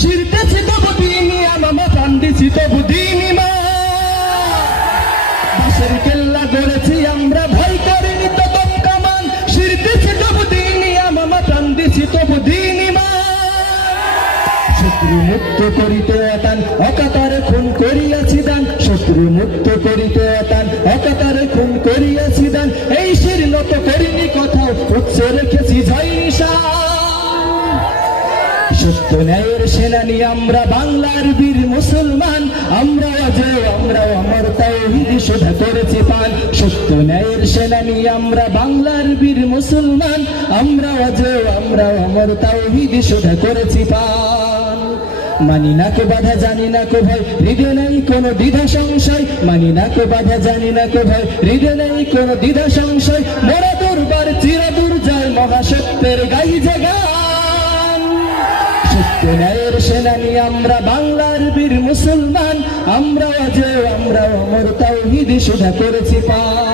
শিরতেছি তবু দিনই আমা প্রাণ দিছি তবু দিনই মা বাসের কেল্লা গড়েছি আমরা ভয় করিনি তো তোপ কামান শিরতেছি তবু দিনই আমা প্রাণ দিছি তবু দিনই মা শত্রু মুক্ত করিতে অতান অকাতরে খুন করিয়াছি দান শত্রু মুক্ত করিতে অতান অকাতরে খুন করিয়াছি দান এই শির নত করিনি কোথাও উৎসে রেখেছি জয় নিশান সত্য ন্যায়ের সেনানি আমরা বাংলার বীর মুসলমান আমরা অজেয় আমরা অমর তাওহীদ শোধা করেছি পান সত্য ন্যায়ের সেনানি আমরা বাংলার বীর মুসলমান আমরা অজেয় আমরা অমর তাওহীদ শোধা করেছি পান মানি না কো বাধা জানি না কো ভয় হৃদয় নাই কোনো দ্বিধা সংশয় মানি না কো বাধা জানি না কো ভয় হৃদয় নাই কোনো দ্বিধা সংশয় মোরা দুর্বার চিরদূর যায় মহাসত্যের গাই জাগান সত্য ন্যায়ের সেনানি আমরা বাংলার বীর মুসলমান আমরা অজেয় আমরা অমর তাওহীদ শোধা করেছি পান